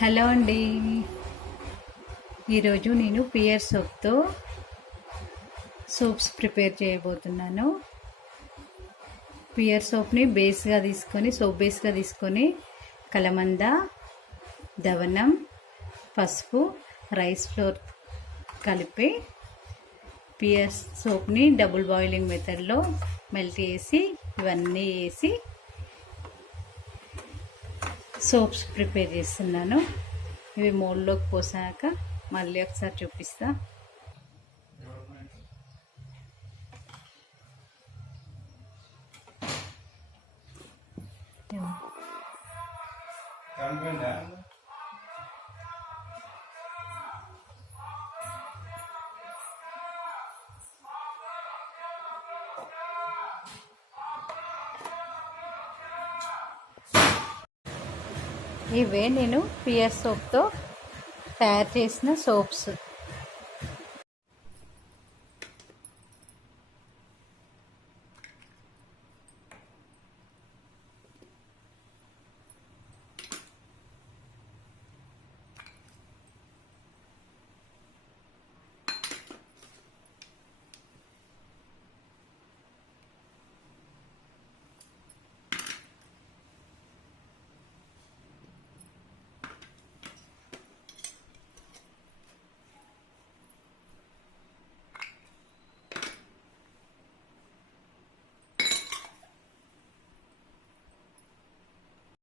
హలో అండి. ఈరోజు నేను పియర్ సోప్తో సోప్స్ ప్రిపేర్ చేయబోతున్నాను. పియర్ సోప్ని సోప్ బేస్గా తీసుకొని కలమంద, దవనం, పసుపు, రైస్ ఫ్లోర్ కలిపి పియర్ సోప్ని డబుల్ బాయిలింగ్ మెథడ్లో మెల్ట్ చేసి ఇవన్నీ వేసి సోప్స్ ప్రిపేర్ చేస్తున్నాను. ఇవి మోల్డ్లోకి పోసాక మళ్ళీ ఒకసారి చూపిస్తా. ఇవే నేను పియర్ సోప్తో తయారు చేసిన సోప్స్.